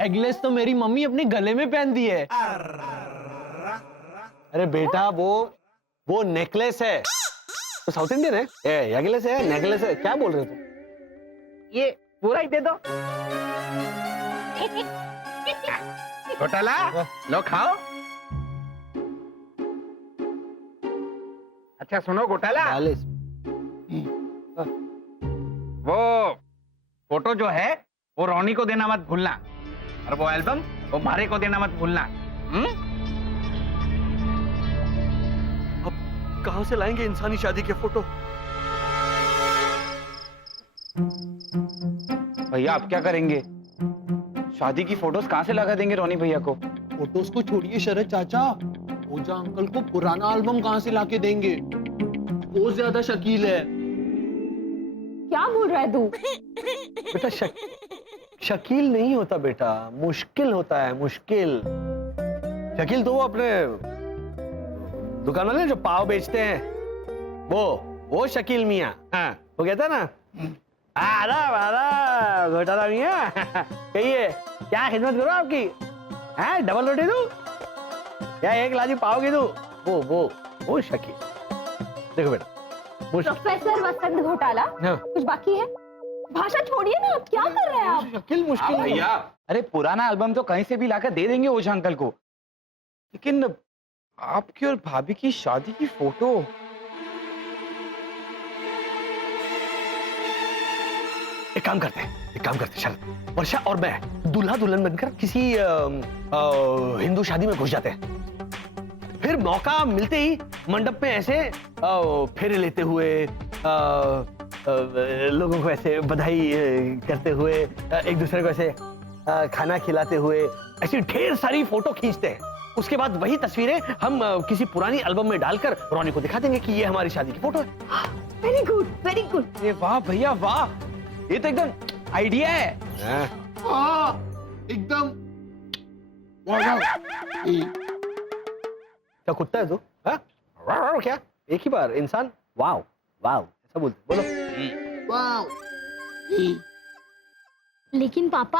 एगलेस तो मेरी मम्मी अपने गले में पहनती है। अरे बेटा वो नेकलेस है। तो साउथ इंडियन है? एगलेस है, नेकलेस है, क्या बोल रहे हो तुम? ये पूरा ही दे दो। घोटाला लो खाओ। अच्छा सुनो घोटाला, वो फोटो जो है वो रोनी को देना मत भूलना और वो एल्बम वो मारे को देना मत भूलना। अब कहां से लाएंगे इंसानी शादी के फोटो? भैया आप क्या करेंगे? शादी की फोटोज कहाँ से लगा देंगे रोनी भैया को? फोटोज को छोड़िए शरद चाचा, ओझा अंकल को पुराना एल्बम कहाँ से लाके देंगे? वो ज्यादा शकील है। क्या बोल रहा है तू? बेटा शकील नहीं होता बेटा, मुश्किल होता है, मुश्किल। शकील तो वो अपने दुकान वाले जो पाव बेचते हैं वो शकील मियाँ। हाँ, वो कहता है ना आरा घोटाला मियाँ कहिए क्या खिदमत करो आपकी? हैं डबल रोटी दूं या एक लाजी पाव की दूं? वो शकील। देखो बेटा प्रोफेसर वसंत घोटाला, हाँ। कुछ बाकी है? भाषा छोड़िए ना, आप क्या कर रहे हैं आप? शकील मुश्किल नहीं। भैया अरे पुराना एल्बम तो कहीं से भी लाकर दे देंगे ओझा अंकल को, लेकिन आपकी और भाभी की शादी की फोटो। एक काम करते शरद, वर्षा और मैं दूल्हा दुल्हन बनकर किसी हिंदू शादी में घुस जाते हैं। फिर मौका मिलते ही मंडप में ऐसे फेरे लेते हुए लोगों को ऐसे बधाई करते हुए एक दूसरे को ऐसे खाना खिलाते हुए ऐसी ढेर सारी फोटो खींचते हैं। उसके बाद वही तस्वीरें हम किसी पुरानी एल्बम में डालकर रोनी को दिखा देंगे कि ये हमारी शादी की फोटो है। Very good very good. अरे वाह भैया वाह, ये तो एकदम आइडिया है। एकदम। क्या कुत्ता है तू? हाँ? क्या एक ही बार इंसान वाव वाव ऐसा बोलते बोलो। लेकिन पापा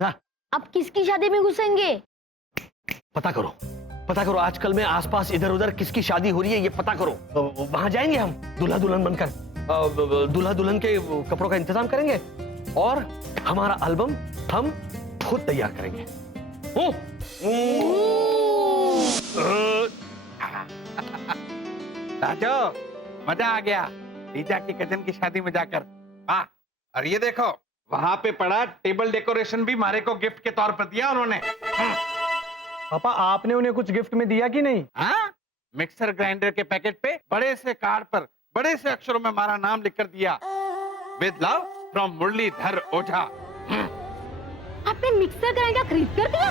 हाँ? अब किसकी शादी में घुसेंगे? पता करो आजकल में आसपास इधर उधर किसकी शादी हो रही है ये पता करो। वहां जाएंगे हम दूल्हा दुल्हन बनकर, दूल्हा दुल्हन के कपड़ों का इंतजाम करेंगे और हमारा एल्बम हम खुद तैयार करेंगे। राजो, मजा आ गया लीजा की कजन की शादी में जाकर। वाह, और ये देखो वहां पे पड़ा टेबल डेकोरेशन भी मारे को गिफ्ट के तौर पर दिया उन्होंने। पापा आपने उन्हें कुछ गिफ्ट में दिया कि नहीं? हाँ, मिक्सर ग्राइंडर के पैकेट पे बड़े से कार्ड पर बड़े से अक्षरों में हमारा नाम लिखकर दिया, विद लव फ्रॉम मुरलीधर ओझा। आपने मिक्सर ग्राइंडर खरीद कर दिया?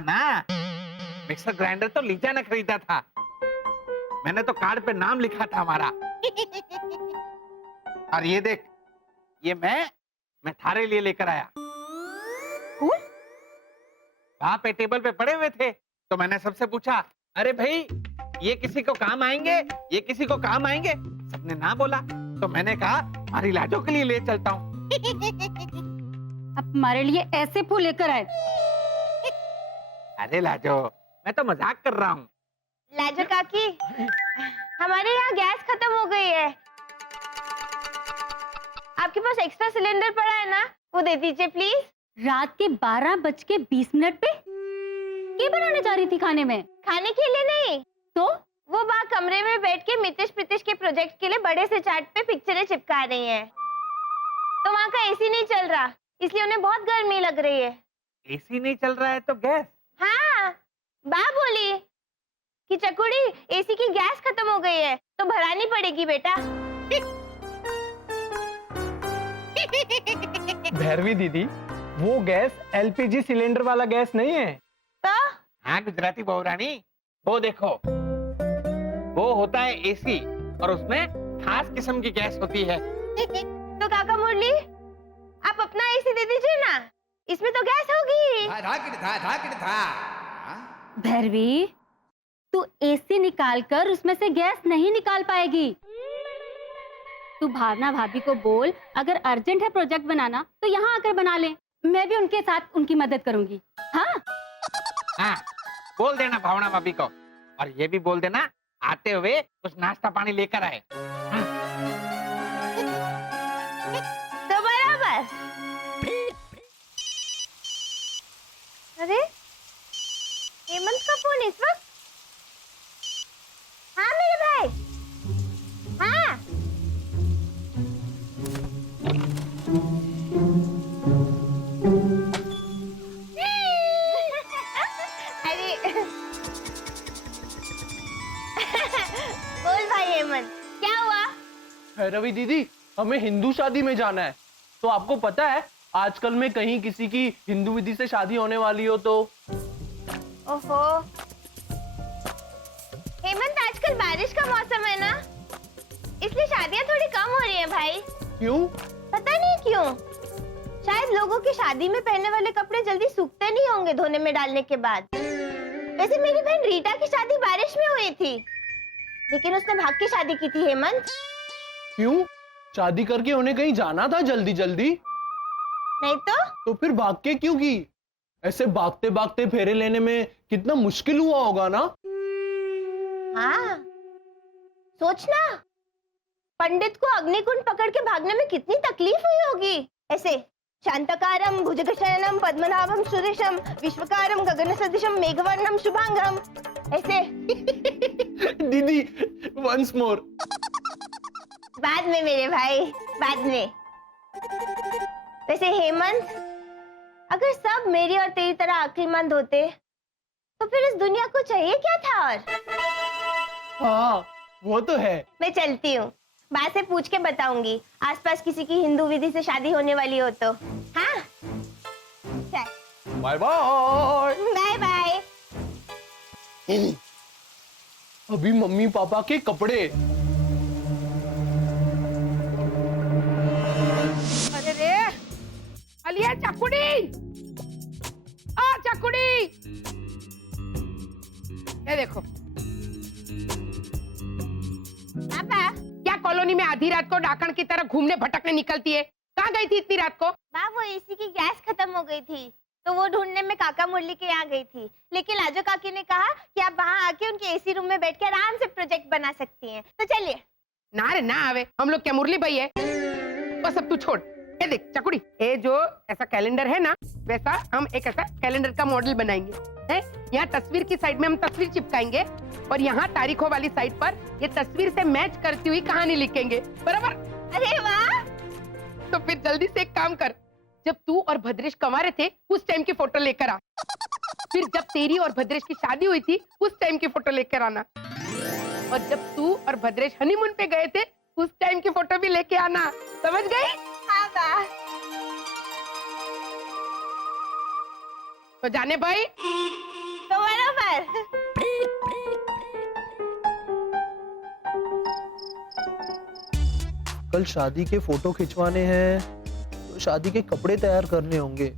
ना, मिक्सर ग्राइंडर तो लीजा ने खरीदा था, मैंने तो कार्ड पे नाम लिखा था हमारा। और ये देख, ये मैं थारे लिए लेकर आया। वहां पे टेबल पे पड़े हुए थे तो मैंने सबसे पूछा, अरे भाई ये किसी को काम आएंगे, ये किसी को काम आएंगे? सबने ना बोला तो मैंने कहा हमारी लाजो के लिए ले चलता हूँ। अब हमारे लिए ऐसे फूल लेकर आए? अरे लाजो, मैं तो मजाक कर रहा हूँ। लाजो काकी, हमारे यहाँ गैस खत्म हो गई है, आपके पास एक्स्ट्रा सिलेंडर पड़ा है ना, वो दे दीजिए प्लीज। रात के 12:20 पे क्या बनाने जा रही थी खाने में? खाने के लिए नहीं, तो वो वहाँ कमरे में बैठ के मितिश प्रीतिश के प्रोजेक्ट के लिए बड़े से चार्ट पे पिक्चरें चिपका रही हैं। तो वहाँ का एसी नहीं चल रहा, इसलिए उन्हें बहुत गर्मी लग रही है। एसी नहीं चल रहा है तो गैस? हाँ, बा बोली कि चकुड़ी एसी की गैस खत्म हो गई है तो भरानी पड़ेगी बेटा। भैरवी दीदी, वो गैस एलपीजी सिलेंडर वाला गैस नहीं है। तो हाँ गुजराती बहुरानी, वो देखो, वो होता है एसी और उसमें खास किस्म की गैस होती है। तो काका मुरली, आप अपना एसी दे दीजिए ना, इसमें तो गैस होगी। भैरवी, तू एसी निकाल कर उसमें से गैस नहीं निकाल पाएगी। तू भावना भाभी को बोल, अगर अर्जेंट है प्रोजेक्ट बनाना तो यहाँ आकर बना ले, मैं भी उनके साथ उनकी मदद करूंगी। हाँ हाँ, बोल देना भावना भाभी को, और ये भी बोल देना आते हुए कुछ नाश्ता पानी लेकर आए। तो बराबर। अरे हेमंत का फोन इस वक्त? हाँ मेरे भाई, हाँ। अरे बोल भाई हेमंत, क्या हुआ? रवि दीदी, हमें हिंदू शादी में जाना है, तो आपको पता है आजकल में कहीं किसी की हिंदू विधि से शादी होने वाली हो तो। ओहो हेमंत, आजकल बारिश का मौसम है ना, इसलिए शादियां थोड़ी कम हो रही हैं भाई। क्यों? पता नहीं क्यों, शायद लोगों की शादी में पहनने वाले कपड़े जल्दी सूखते नहीं होंगे धोने में डालने के बाद। वैसे मेरी बहन रीटा की शादी बारिश में हुई थी, लेकिन उसने भाग के शादी की थी हेमंत। क्यों? शादी करके उन्हें कहीं जाना था जल्दी जल्दी? नहीं तो फिर भाग के क्यों की? ऐसे भागते भागते फेरे लेने में कितना मुश्किल हुआ होगा ना? हाँ, सोचना, पंडित को अग्निकुंड पकड़ के भागने में कितनी तकलीफ हुई होगी। ऐसे शांतकारम भुजगशयनम पद्मनाभम सुरेशम विश्वकारम गगन सदृशम मेघवर्णम शुभांगम, ऐसे। दीदी वंस मोर। बाद में मेरे भाई, बाद में। वैसे हेमंत, अगर सब मेरी और तेरी तरह अक्लमंद होते तो फिर इस दुनिया को चाहिए क्या था? और हाँ वो तो है। मैं चलती हूँ, बा से पूछ के बताऊंगी, आसपास किसी की हिंदू विधि से शादी होने वाली हो तो। हाँ, बाय बाय। Bye bye. अभी मम्मी पापा के कपड़े। अरे रे, अलिया चकुड़ी, आ चकुड़ी, ये देखो। पापा, क्या कॉलोनी में आधी रात को डाकण की तरह घूमने भटकने निकलती है? कहाँ गई थी इतनी रात को? बा वो एसी की गैस खत्म हो गई थी, तो वो ढूंढने में काका मुरली के यहाँ गई थी। लेकिन लाजो काकी ने कहा कि आप वहाँ आके उनके एसी रूम में बैठ के आराम से प्रोजेक्ट बना सकती हैं। तो चलिए। ना रे ना आवे, हम लोग क्या मुरली भाई है? बस अब तू छोड़। ये देख चकुड़ी, ये जो ऐसा कैलेंडर है ना, वैसा हम एक ऐसा कैलेंडर का मॉडल बनाएंगे। हैं? यहाँ तस्वीर की साइड में हम तस्वीर चिपकाएंगे और यहाँ तारीखों वाली साइड पर ये तस्वीर से मैच करती हुई कहानी लिखेंगे, बराबर? अरे वाह! तो फिर जल्दी से एक काम कर, जब तू और भद्रेश कंवारे थे उस टाइम की फोटो लेकर आ, फिर जब तेरी और भद्रेश की शादी हुई थी उस टाइम की फोटो लेकर आना, और जब तू और भद्रेश हनीमून पे गए थे उस टाइम की फोटो भी लेके आना। समझ गई? हाँ बा। तो जाने भाई। तो बराबर। कल शादी के फोटो खिंचवाने हैं, तो शादी के कपड़े तैयार करने होंगे।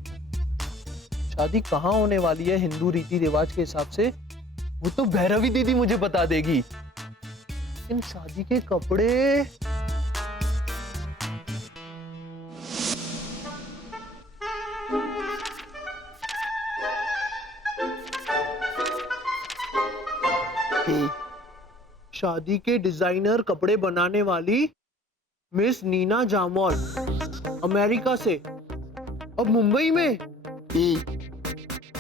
शादी कहाँ होने वाली है हिंदू रीति रिवाज के हिसाब से, वो तो भैरवी दीदी मुझे बता देगी। इन शादी के कपड़े शादी के डिजाइनर कपड़े बनाने वाली मिस नीना जामवाल, अमेरिका से, अब मुंबई में।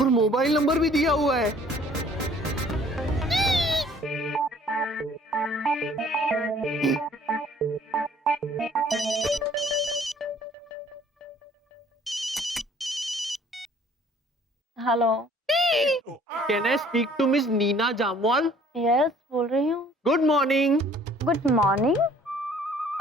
और मोबाइल नंबर भी दिया हुआ है। Hello. Can I speak to miss Neena Jamwal? Yes, बोल रही हूँ। Good morning. Good morning.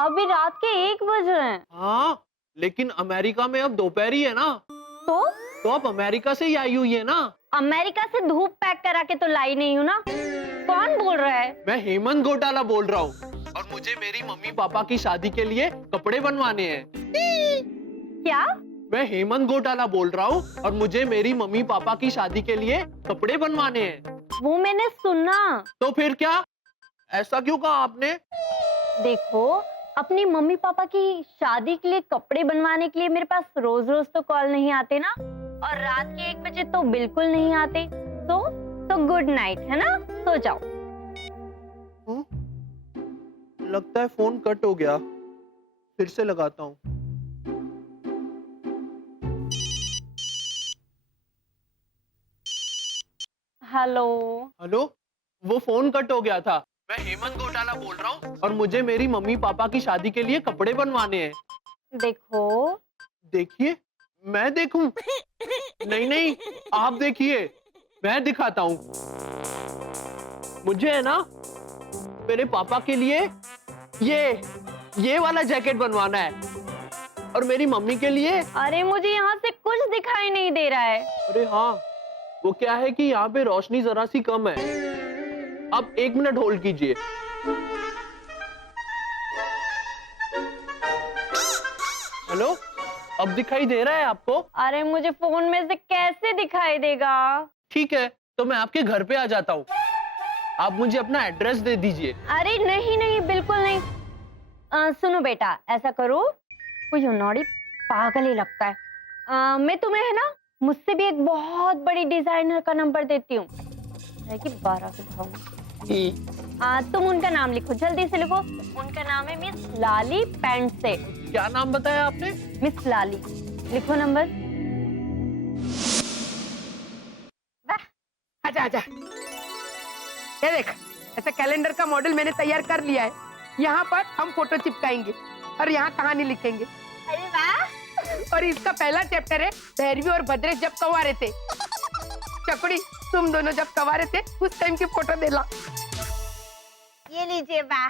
अभी रात के 1 बज रहे हैं। हाँ, लेकिन अमेरिका में अब दोपहर ही है ना, तो आप अमेरिका से ही आई हुई है ना? अमेरिका से धूप पैक करा के तो लाई नहीं हूँ ना। कौन बोल रहा है? मैं हेमंत घोटाला बोल रहा हूँ, और मुझे मेरी मम्मी पापा की शादी के लिए कपड़े बनवाने हैं। क्या? मैं हेमंत घोटाला बोल रहा हूँ, और मुझे मेरी मम्मी पापा की शादी के लिए कपड़े बनवाने हैं। वो मैंने सुना। तो फिर क्या, ऐसा क्यों कहा आपने? देखो, अपनी मम्मी पापा की शादी के लिए कपड़े बनवाने के लिए मेरे पास रोज रोज तो कॉल नहीं आते ना, और रात के 1 बजे तो बिल्कुल नहीं आते। तो गुड नाइट, है ना? सो जाओ। लगता है फोन कट हो गया, फिर से लगाता हूँ। हेलो। हेलो, वो फोन कट हो गया था। मैं हेमंत घोटाला बोल रहा हूँ, और मुझे मेरी मम्मी पापा की शादी के लिए कपड़े बनवाने हैं। देखो। देखिए? मैं देखूं? नहीं नहीं, आप देखिए, मैं दिखाता हूँ। मुझे है ना मेरे पापा के लिए ये वाला जैकेट बनवाना है, और मेरी मम्मी के लिए। अरे मुझे यहाँ से कुछ दिखाई नहीं दे रहा है। अरे हाँ, वो क्या है कि यहाँ पे रोशनी जरा सी कम है। अब 1 मिनट होल्ड कीजिए। हेलो, अब दिखाई दे रहा है आपको? अरे मुझे फोन में से कैसे दिखाई देगा? ठीक है, तो मैं आपके घर पे आ जाता हूँ। आप मुझे अपना एड्रेस दे दीजिए। अरे नहीं नहीं, बिल्कुल नहीं। सुनो बेटा, ऐसा करो, वो यूनॉडी पागल ही लगता है। मैं तुम्हें है ना, मुझसे भी एक बहुत बड़ी डिजाइनर का नंबर देती हूँ, 12 के भाव में। तुम उनका नाम लिखो, जल्दी से लिखो। उनका नाम है मिस लाली पैंट से। क्या नाम बताया आपने? मिस लाली। लिखो नंबर। आजा आजा। ये देख, ऐसा कैलेंडर का मॉडल मैंने तैयार कर लिया है। यहाँ पर हम फोटो चिपकाएंगे और यहाँ कहानी लिखेंगे। अरे वाह! और इसका पहला चैप्टर है भैरवी और भद्रेश जब कंवारे थे। चकुड़ी, तुम दोनों जब कंवारे थे उस टाइम की फोटो देला। ये लीजिए बा।